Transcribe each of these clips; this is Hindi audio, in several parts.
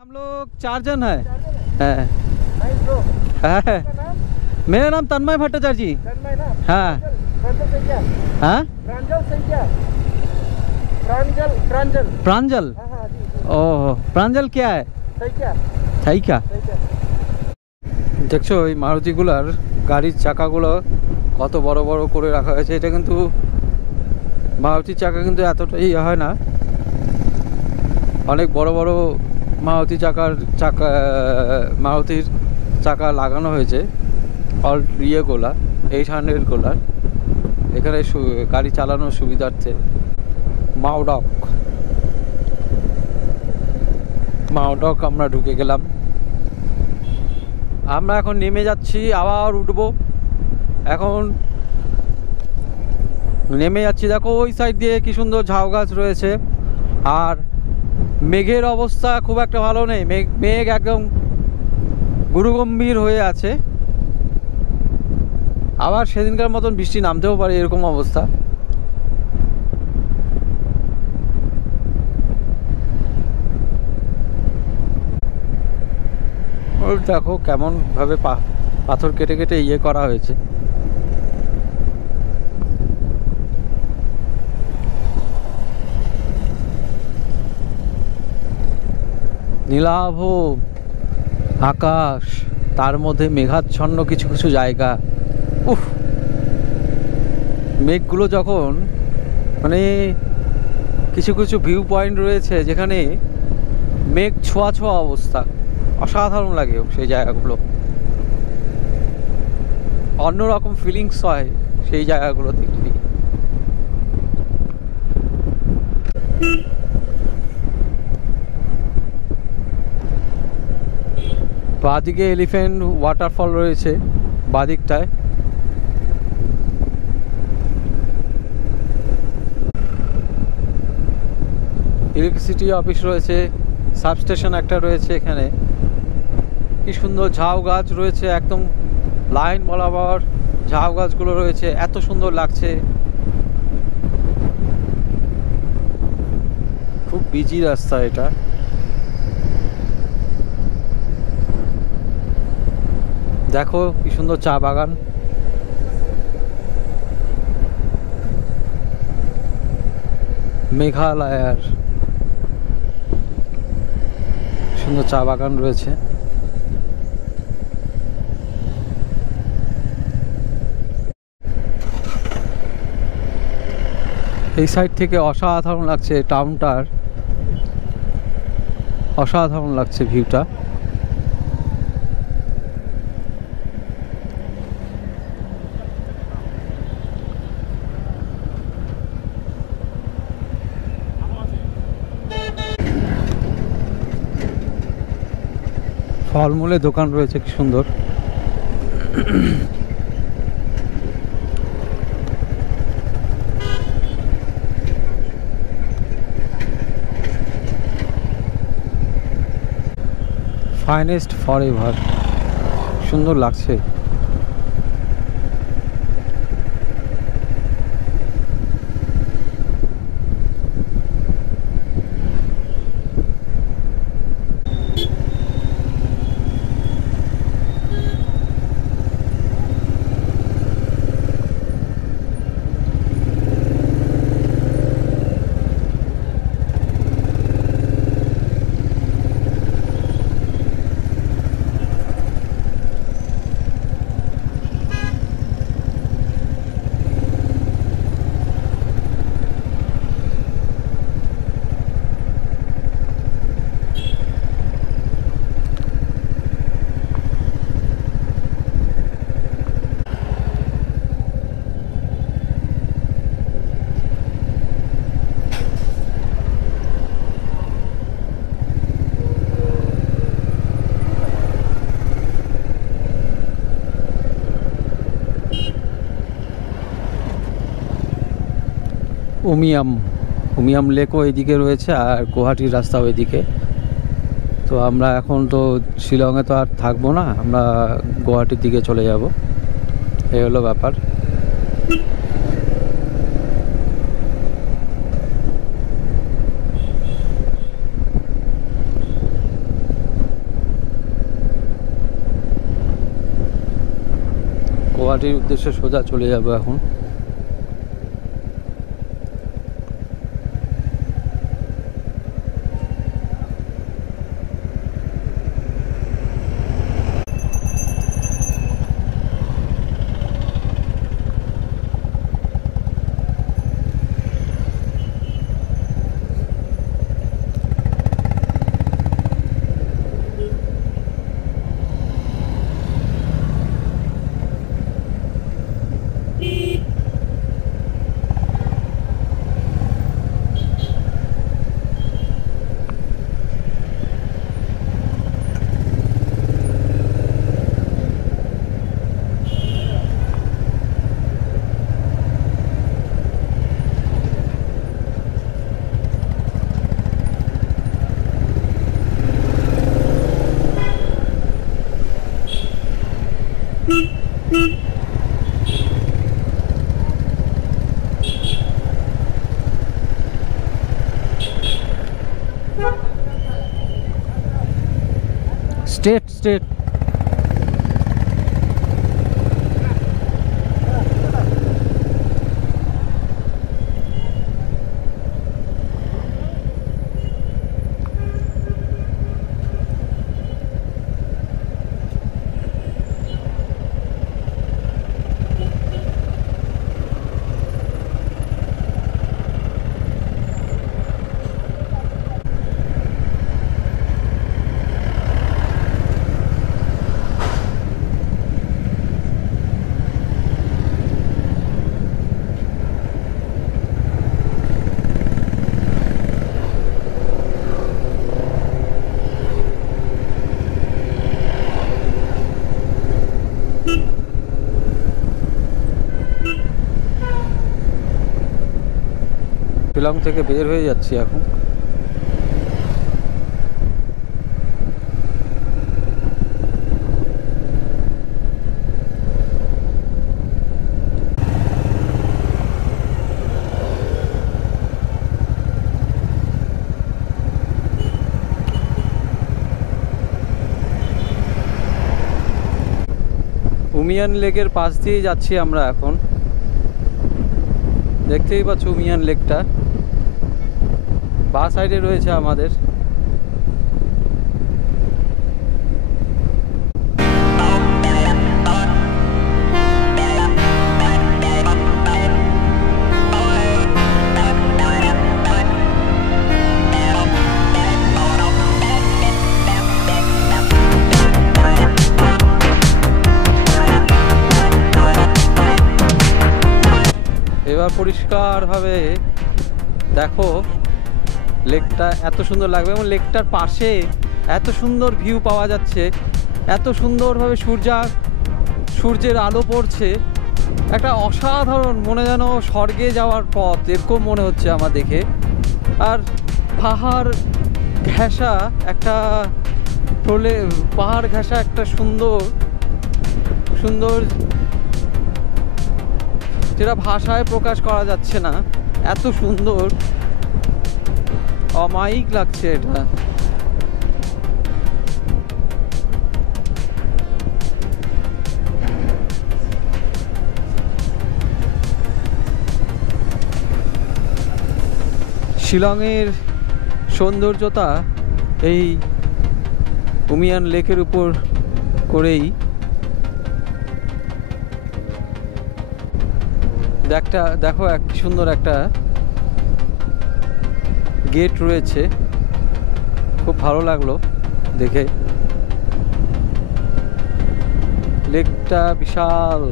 हम लोग 4 जन हैं। मेरा नाम तन्मय भट्टाचार्य जी। हाँ हाँ प्रांजल। ओह प्रांजल क्या है? सही क्या দেখছো এই মারুতিগুলার গাড়ির চাকাগুলো কত বড় বড় করে রাখা হয়েছে। এটা কিন্তু মারুতির চাকা কিন্তু এতটাই হয় না, অনেক বড় বড় মারুতির চাকা লাগানো হয়েছে অল ইয়েগুলা 800 গোলার। এখানে গাড়ি চালানোর সুবিধার্থে মাওডক আমরা ঢুকে গেলাম। আমরা এখন নেমে যাচ্ছি, আবার উঠবো। এখন নেমে যাচ্ছি, দেখো ওই সাইড দিয়ে কি সুন্দর ঝাউ গাছ রয়েছে। আর মেঘের অবস্থা খুব একটা ভালো নেই, মেঘ একদম গুরুগম্ভীর হয়ে আছে। আবার সেদিনকার মতন বৃষ্টি নামতেও পারে, এরকম অবস্থা। দেখো কেমন ভাবে পাথর কেটে কেটে ইয়ে করা হয়েছে। নীলাভ আকাশ, তার মধ্যে মেঘাচ্ছন্ন কিছু কিছু জায়গা। উফ, মেঘগুলো যখন মানে কিছু কিছু ভিউ পয়েন্ট রয়েছে যেখানে মেঘ ছোঁয়া ছোঁয়া অবস্থা, অসাধারণ লাগে সেই জায়গাগুলো। অন্যরকম ফিলিংস হয় সেই জায়গাগুলো দেখলে। বাঁদিকে এলিফ্যান্ট ওয়াটারফল রয়েছে, বাঁদিকটায়। ইলেকট্রিসিটি অফিস রয়েছে, সাবস্টেশন একটা রয়েছে এখানে। কি সুন্দর ঝাউ গাছ রয়েছে, একদম লাইন বরাবর ঝাউ গাছগুলো রয়েছে, এত সুন্দর লাগছে। খুব বিজি রাস্তা এটা। দেখো কি সুন্দর চা বাগান। মেঘালয়ের সুন্দর চা বাগান রয়েছে। এই সাইড থেকে অসাধারণ লাগছে টাউনটার, অসাধারণ লাগছে ভিউটা। ফলমূলের দোকান রয়েছে কি সুন্দর। ফাইনেস্ট ফরএভার, সুন্দর লাগছে। উমিয়াম লেকও এদিকে রয়েছে, আর গুয়াহাটির রাস্তা ওইদিকে। তো আমরা এখন তো শিলংয়ে তো আর থাকবো না, আমরা গুয়াহাটির দিকে চলে যাব, এই হলো ব্যাপার। গুয়াহাটির উদ্দেশ্যে সোজা চলে যাব এখন। স্টেট শিলং থেকে বের হয়ে যাচ্ছি এখন। উমিয়ান লেকের পাশ দিয়ে যাচ্ছি আমরা এখন। দেখতেই পাচ্ছ উমিয়ান লেকটা বাঁ সাইডে রয়েছে আমাদের। এবার পরিষ্কারভাবে দেখো লেকটা এত সুন্দর লাগবে, এবং লেকটার পাশে এত সুন্দর ভিউ পাওয়া যাচ্ছে, এত সুন্দরভাবে সূর্যের আলো পড়ছে, একটা অসাধারণ, মনে যেন স্বর্গে যাওয়ার পথ এরকম মনে হচ্ছে আমার দেখে। আর পাহাড় ঘেঁষা একটা পাহাড় ঘেঁষা একটা সুন্দর সুন্দর, যেটা ভাষায় প্রকাশ করা যাচ্ছে না, এত সুন্দর, অমায়িক লাগছে এটা। শিলংয়ের সৌন্দর্যতা এই উমিয়ান লেকের উপর করেই। দেখো এক সুন্দর একটা গেট রয়েছে, খুব ভালো লাগলো দেখে। লেকটা বিশাল,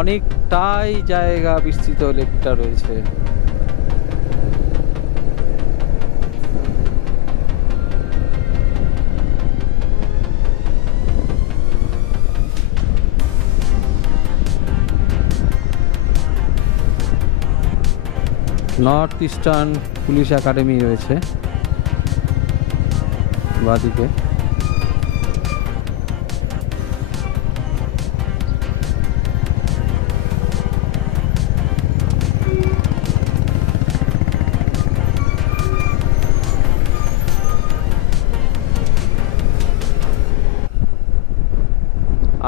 অনেকটাই জায়গা বিস্তৃত লেকটা রয়েছে। নর্থ ইস্টার্ন পুলিশ একাডেমি রয়েছে বাদিকে।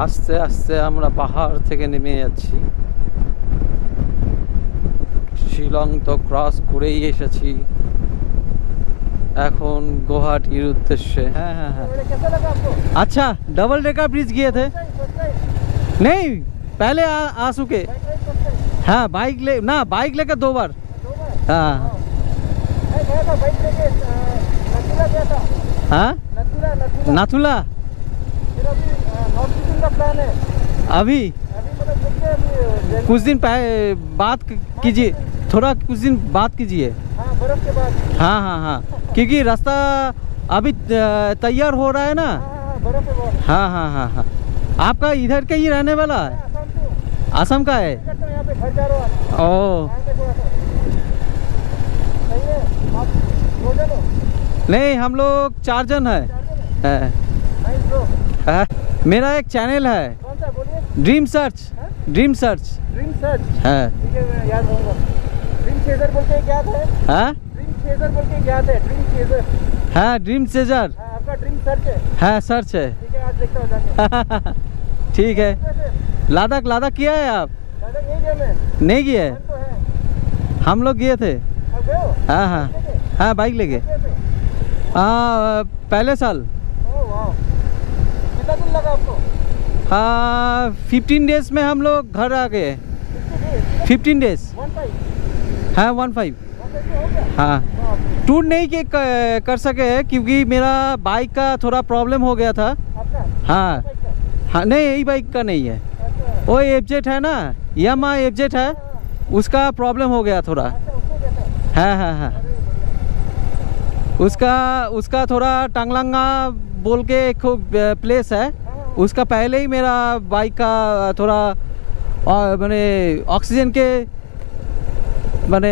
আস্তে আস্তে আমরা পাহাড় থেকে নেমে যাচ্ছি। শিলং তো ক্রস করেই এসেছি, এখন गुवाहाटी उद्देश्य। हाँ हाँ हाँ। कैसा लगा आपको? अच्छा, डबल डेकर ब्रिज गए थे? नहीं, पहले आ चुके। हाँ, बाइक लेकर 2 बार। हाँ मैं गया था बाइक लेके, नथुला गया था। हाँ, नाथुला। फिर अभी नॉर्थ ईस्टर्न का प्लान है। अभी मतलब देखिए, अभी कुछ दिन बात कीजिए, थोड़ा कुछ दिन बात कीजिए। हाँ, बर्फ के बाद। हाँ हाँ हाँ, क्योंकि रास्ता अभी तैयार हो रहा है ना। हाँ, बर्फ है बहुत। हाँ हाँ हाँ हाँ। आपका इधर का ही रहने वाला है? आसाम से। असम का है? तो यहाँ पे घर जा रहा हूँ। ओह सही है। आप 2 जन हो? नहीं, हम लोग 4 जन है। 4 जन है? हाँ, नाइस ब्रो। हाँ। मेरा एक चैनल है, कौन सा बोलिए? Dream search. हाँ? Dream search. Dream search. हाँ ठीक है, मैं याद रहूँगा। ड्रीम चेजर बोल के एक याद है? हाँ ड्रीम चेजर बोल के एक याद है? Dream chaser. हाँ, ड्रीम चेजर। हाँ, आपका ड्रीम सर्च है? हाँ, सर्च है। ठीक है, आज देखता हूँ जाके। ठीक है। वैसे, लद्दाख किया है आप? दादा नहीं गया मैं। नहीं किए? मन तो है। हम लोग गए थे। आप गए हो? हाँ हाँ हाँ, बाइक लेके। कैसे? हाँ, पहले साल। ओह वाह। कितना दिन लगा आपको? हाँ, 15 डेज में हम लोग घर आ गए। 15 डेज। 15? हाँ, 15। 15 हो गया? हाँ, बाप रे। टूर नहीं कर सके क्योंकि मेरा बाइक का थोड़ा प्रॉब्लम हो गया था। आपका? हाँ बाइक का? हाँ, नहीं, यही बाइक का नहीं है, अच्छा। वो एफजेड है ना, यामा एफजेड है, उसका प्रॉब्लम हो गया थोड़ा। अच्छा, उसको कैसा? हाँ हाँ हाँ, अरे बढ़िया। उसका थोड़ा टांगलंगा बोल के एक प्लेस है, उसका पहले ही मेरा बाइक का थोड़ा मैंने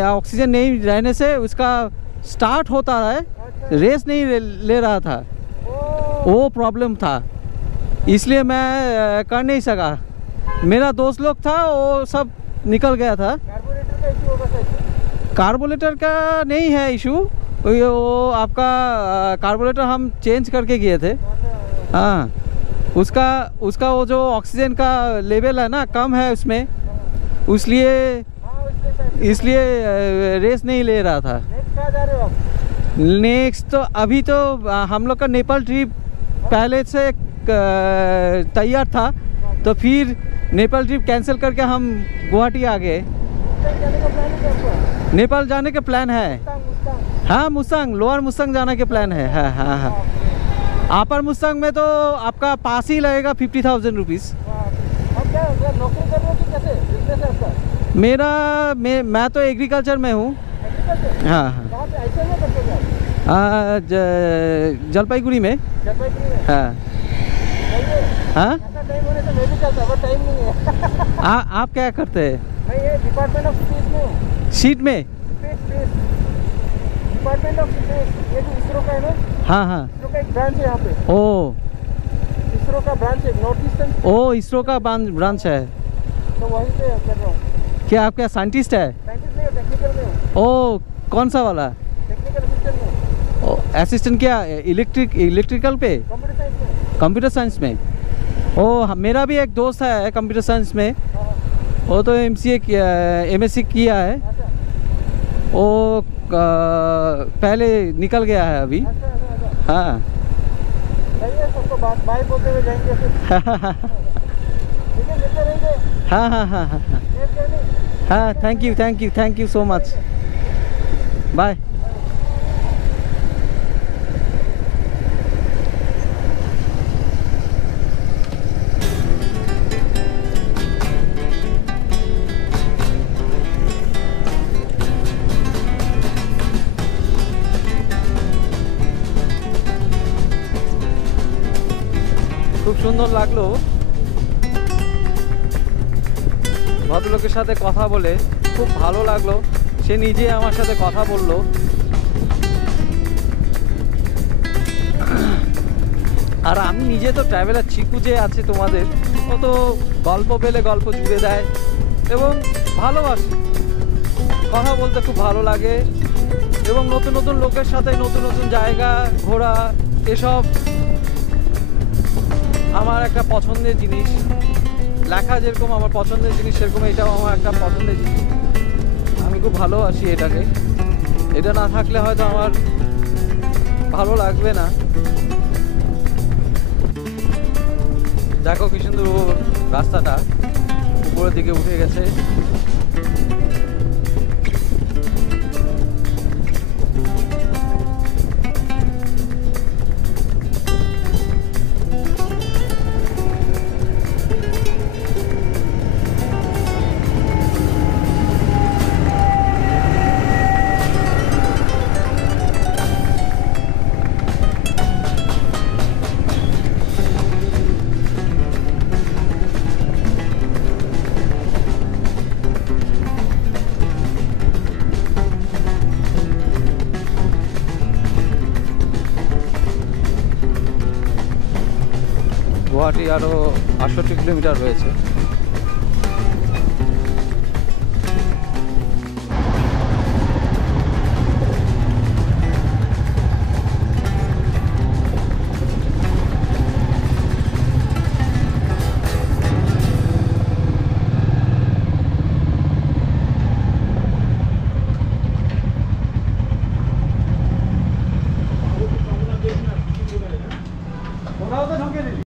ऑक्सीजन नहीं रहने से उसका स्टार्ट होता है, रेस नहीं ले रहा था, वो प्रॉब्लम था, इसलिए मैं कर नहीं सका। मेरा दोस्त लोग था, वो सब निकल गया था। कार्बोरेटर का इशू होगा शायद। कार्बोरेटर का नहीं है इशू, वो आपका कार्बोरेटर हम चेंज करके गए थे। अच्छा। हाँ, उसका वो जो ऑक्सीजन का लेवल है ना, कम है उसमें, इसलिए हाँ, इसलिए रेस नहीं ले रहा था। नेक्स्ट कहाँ जा रहे हो आप? नेक्स्ट तो अभी तो हम लोग का नेपाल ट्रिप पहले से तैयार था, तो फिर नेपाल ट्रिप कैंसिल करके हम गुवाहाटी आ गए। मुस्तांग जाने का प्लान है क्या आपका? नेपाल जाने का प्लान है। मुस्तांग। हाँ, मुस्तांग, लोअर मुस्तांग जाने के प्लान है। हाँ हाँ हाँ, अपर मुस्तांग में तो आपका पास ही लगेगा 50,000 रुपीज़। आप क्या नौकरी कर रहे हो कि कैसे बिजनेस है आपका? मैं तो एग्रीकल्चर में हूँ। एग्रीकल्चर? हाँ हाँ, कहाँ पे? ऐसे में करते क्या? जलपाईगुड़ी में। जलपाईगुड़ी में? हाँ सही है। हाँ। ऐसा टाइम होने से मैं भी चलता, बट टाइम नहीं है। आप क्या करते हैं? मैं ये डिपार्टमेंट ऑफ स्पेस में हूँ। सीट में? स्पेस डिपार्टमेंट ऑफ स्पेस, ये जो इसरो का है ना, हाँ हाँ। इसरो का एक ब्रांच है यहाँ पे। ओ इसरो का ब्रांच है, नॉर्थ ईस्टर्न। ओ, इसरो का ब्रांच है। तो वहीं पे कर रहा हूँ। क्या आप क्या साइंटिस्ट है? साइंटिस्ट नहीं हो, टेक्निकल में हूँ। ओ, कौन सा वाला? टेक्निकल असिस्टेंट में हूँ। ओ, असिस्टेंट क्या, इलेक्ट्रिकल पे? कंप्यूटर साइंस में। कंप्यूटर साइंस में? ओ, मेरा भी एक दोस्त है कंप्यूटर साइंस में, हाँ। वो तो MCA किया, MSc किया है, अच्छा वो पहले निकल गया है अभी। अच्छा अच्छा। हाँ सही है, सबको बाय बोलते हुए जाएंगे फिर। ठीक है, मिलते रहेंगे। हाँ हाँ हाँ हाँ सेफ जर्नी। हाँ, thank you so much, bye. খুব সুন্দর লাগলো ভদ্রলোকের সাথে কথা বলে, খুব ভালো লাগলো, সে নিজে আমার সাথে কথা বললো। আর আমি নিজে তো ট্রাভেলার, চিকু যে আছে তোমাদের, ও তো গল্প পেলে গল্প জুড়ে দেয় এবং ভালোবাসে, কথা বলতে খুব ভালো লাগে এবং নতুন নতুন লোকের সাথে নতুন নতুন জায়গা ঘোরা এসব আমার একটা পছন্দের জিনিস, লেখা যেরকম আমার পছন্দের জিনিস সেরকম এটাও আমার একটা পছন্দের জিনিস। আমি খুব ভালোবাসি এটাকে, এটা না থাকলে হয়তো আমার ভালো লাগবে না। দেখো কি সুন্দর রাস্তাটা উপরের দিকে উঠে গেছে। গুয়াহাটি আরও 68 কিলোমিটার রয়েছে।